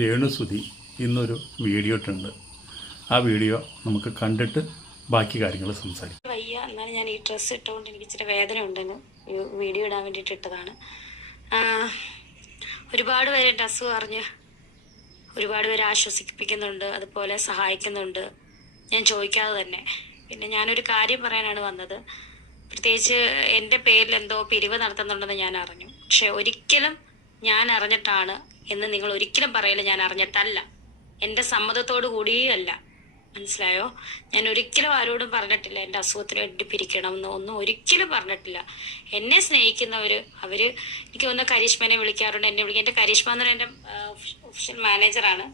രേണുസുതി ഇന്നൊരു വീഡിയോ ഇട്ടുണ്ട്. ആ വീഡിയോ നമുക്ക് കണ്ടിട്ട് ബാക്കി കാര്യങ്ങൾ സംസാരിക്കാം. വയ്യ, എന്നാലും ഞാൻ ഈ ഡ്രസ്സ് ഇട്ടുകൊണ്ട് എനിക്ക് ഇച്ചിരി വേദന ഉണ്ടെന്ന് വീഡിയോ ഇടാൻ വേണ്ടിയിട്ട് ഇട്ടതാണ്. ഒരുപാട് പേര് എൻ്റെ അസുഖം അറിഞ്ഞ് ഒരുപാട് പേര് ആശ്വസിപ്പിക്കുന്നുണ്ട്, അതുപോലെ സഹായിക്കുന്നുണ്ട്, ഞാൻ ചോദിക്കാതെ തന്നെ. പിന്നെ ഞാനൊരു കാര്യം പറയാനാണ് വന്നത്. പ്രത്യേകിച്ച് എൻ്റെ പേരിൽ എന്തോ പിരിവ് നടത്തുന്നുണ്ടെന്ന് ഞാൻ അറിഞ്ഞു. പക്ഷെ ഒരിക്കലും ഞാൻ അറിഞ്ഞിട്ടാണ് എന്ന് നിങ്ങൾ ഒരിക്കലും പറയില്ല. ഞാൻ അറിഞ്ഞിട്ടല്ല, എൻ്റെ സമ്മതത്തോടു കൂടിയല്ല. മനസ്സിലായോ? ഞാൻ ഒരിക്കലും ആരോടും പറഞ്ഞിട്ടില്ല എൻ്റെ അസുഖത്തിന് വേണ്ടി പിരിക്കണം എന്ന്, ഒന്നും ഒരിക്കലും പറഞ്ഞിട്ടില്ല. എന്നെ സ്നേഹിക്കുന്നവര് അവര് എനിക്ക് ഒന്ന് കരിഷ്മനെ വിളിക്കാറുണ്ട്, എന്നെ വിളിക്കുക. എൻ്റെ കരിഷ്മ എന്ന് പറഞ്ഞാൽ എൻ്റെ ഒഫീഷ്യൽ മാനേജറാണ്.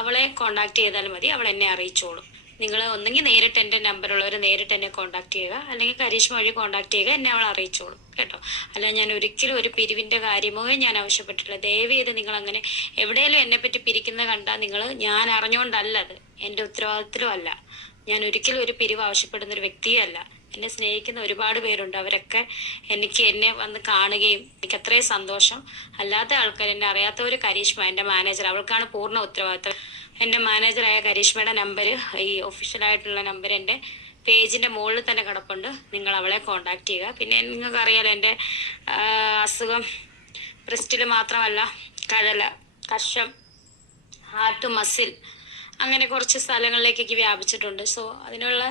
അവളെ കോണ്ടാക്ട് ചെയ്താൽ മതി, അവൾ എന്നെ അറിയിച്ചോളും. നിങ്ങൾ ഒന്നെങ്കിൽ നേരിട്ട് എൻ്റെ നമ്പറുള്ളവർ നേരിട്ട് എന്നെ കോണ്ടാക്ട് ചെയ്യുക, അല്ലെങ്കിൽ കരിഷ്മ വഴി കോണ്ടാക്ട് ചെയ്യുക, എന്നെ അവൾ അറിയിച്ചോളും കേട്ടോ. അല്ല, ഞാൻ ഒരിക്കലും ഒരു പിരിവിൻ്റെ കാര്യമോ ഞാൻ ആവശ്യപ്പെട്ടിട്ടില്ല. ദയവ് ചെയ്ത് നിങ്ങൾ അങ്ങനെ എവിടെയെങ്കിലും എന്നെ പറ്റി പിരിക്കുന്ന കണ്ടാൽ നിങ്ങൾ, ഞാൻ അറിഞ്ഞുകൊണ്ടല്ല, അത് എൻ്റെ ഉത്തരവാദിത്വം അല്ല. ഞാൻ ഒരിക്കലും ഒരു പിരിവ് ആവശ്യപ്പെടുന്ന ഒരു വ്യക്തിയല്ല. എന്നെ സ്നേഹിക്കുന്ന ഒരുപാട് പേരുണ്ട്, അവരൊക്കെ എന്നെ വന്ന് കാണുകയും എനിക്ക് അത്രയും സന്തോഷം. അല്ലാത്ത ആൾക്കാർ, എന്നെ അറിയാത്തവർ, കരീഷ്മ എൻ്റെ മാനേജർ, അവൾക്കാണ് പൂർണ്ണ ഉത്തരവാദിത്വം. എൻ്റെ മാനേജറായ കരീഷ്മയുടെ നമ്പർ, ഈ ഒഫീഷ്യലായിട്ടുള്ള നമ്പർ എൻ്റെ പേജിൻ്റെ മുകളിൽ തന്നെ കിടപ്പുണ്ട്. നിങ്ങൾ അവളെ കോണ്ടാക്ട് ചെയ്യുക. പിന്നെ നിങ്ങൾക്കറിയാലോ, എൻ്റെ അസുഖം ബ്രസ്റ്റിൽ മാത്രമല്ല, കഷം, ഹാർട്ട്, മസിൽ, അങ്ങനെ കുറച്ച് സ്ഥലങ്ങളിലേക്കൊക്കെ വ്യാപിച്ചിട്ടുണ്ട്. സോ അതിനുള്ള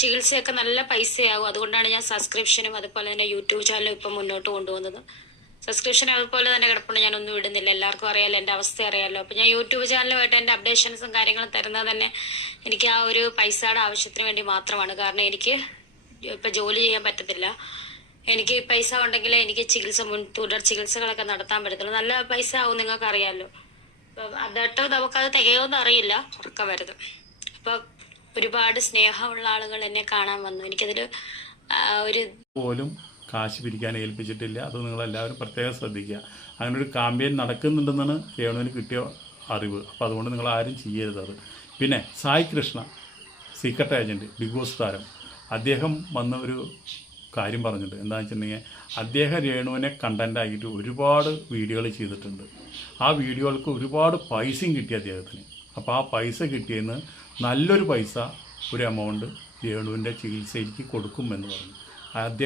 ചികിത്സയൊക്കെ നല്ല പൈസയാകും. അതുകൊണ്ടാണ് ഞാൻ സബ്സ്ക്രിപ്ഷനും അതുപോലെ തന്നെ യൂട്യൂബ് ചാനലും ഇപ്പം മുന്നോട്ട് കൊണ്ടുപോകുന്നത്. സബ്സ്ക്രിപ്ഷൻ അതുപോലെ തന്നെ കിടപ്പുണ്ട്, ഞാനൊന്നും ഇടുന്നില്ല. എല്ലാവർക്കും അറിയാലോ, എൻ്റെ അവസ്ഥ അറിയാമല്ലോ. അപ്പം ഞാൻ യൂട്യൂബ് ചാനലുമായിട്ട് എൻ്റെ അപ്ഡേഷൻസും കാര്യങ്ങളും തരുന്നത് തന്നെ എനിക്ക് ആ ഒരു പൈസയുടെ ആവശ്യത്തിന് വേണ്ടി മാത്രമാണ്. കാരണം എനിക്ക് ഇപ്പം ജോലി ചെയ്യാൻ പറ്റത്തില്ല. എനിക്ക് പൈസ ഉണ്ടെങ്കിലേ എനിക്ക് തുടർ ചികിത്സകളൊക്കെ നടത്താൻ പറ്റത്തുള്ളൂ. നല്ല പൈസ ആവും, നിങ്ങൾക്ക് അറിയാമല്ലോ. അപ്പം അതാട്ടോ നമുക്കത് തികയോന്ന് അറിയില്ല, ഉറക്കം വരുന്നത്. അപ്പം ഒരുപാട് സ്നേഹമുള്ള ആളുകൾ എന്നെ കാണാൻ വന്നു. എനിക്കതിൽ ഒരു പോലും കാശ് പിരിക്കാൻ ഏൽപ്പിച്ചിട്ടില്ല. അത് നിങ്ങളെല്ലാവരും പ്രത്യേകം ശ്രദ്ധിക്കുക. അങ്ങനെ ഒരു കാമ്പയിൻ നടക്കുന്നുണ്ടെന്നാണ് രേണുവിന് കിട്ടിയ അറിവ്. അപ്പോൾ അതുകൊണ്ട് നിങ്ങൾ ആരും ചെയ്യരുത് അത്. പിന്നെ Sai Krishna, secret agent, Bigg Boss താരം, അദ്ദേഹം വന്ന ഒരു കാര്യം പറഞ്ഞിട്ടുണ്ട്. എന്താണെന്ന് വെച്ചിട്ടുണ്ടെങ്കിൽ, അദ്ദേഹം രേണുവിനെ കണ്ടൻ്റാക്കിയിട്ട് ഒരുപാട് വീഡിയോകൾ ചെയ്തിട്ടുണ്ട്. ആ വീഡിയോകൾക്ക് ഒരുപാട് പൈസയും കിട്ടി അദ്ദേഹത്തിന്. അപ്പോൾ ആ പൈസ കിട്ടിയെന്ന് നല്ലൊരു പൈസ, ഒരു എമൗണ്ട് രേണുവിൻ്റെ ചികിത്സയിലേക്ക് കൊടുക്കുമെന്ന് പറഞ്ഞു.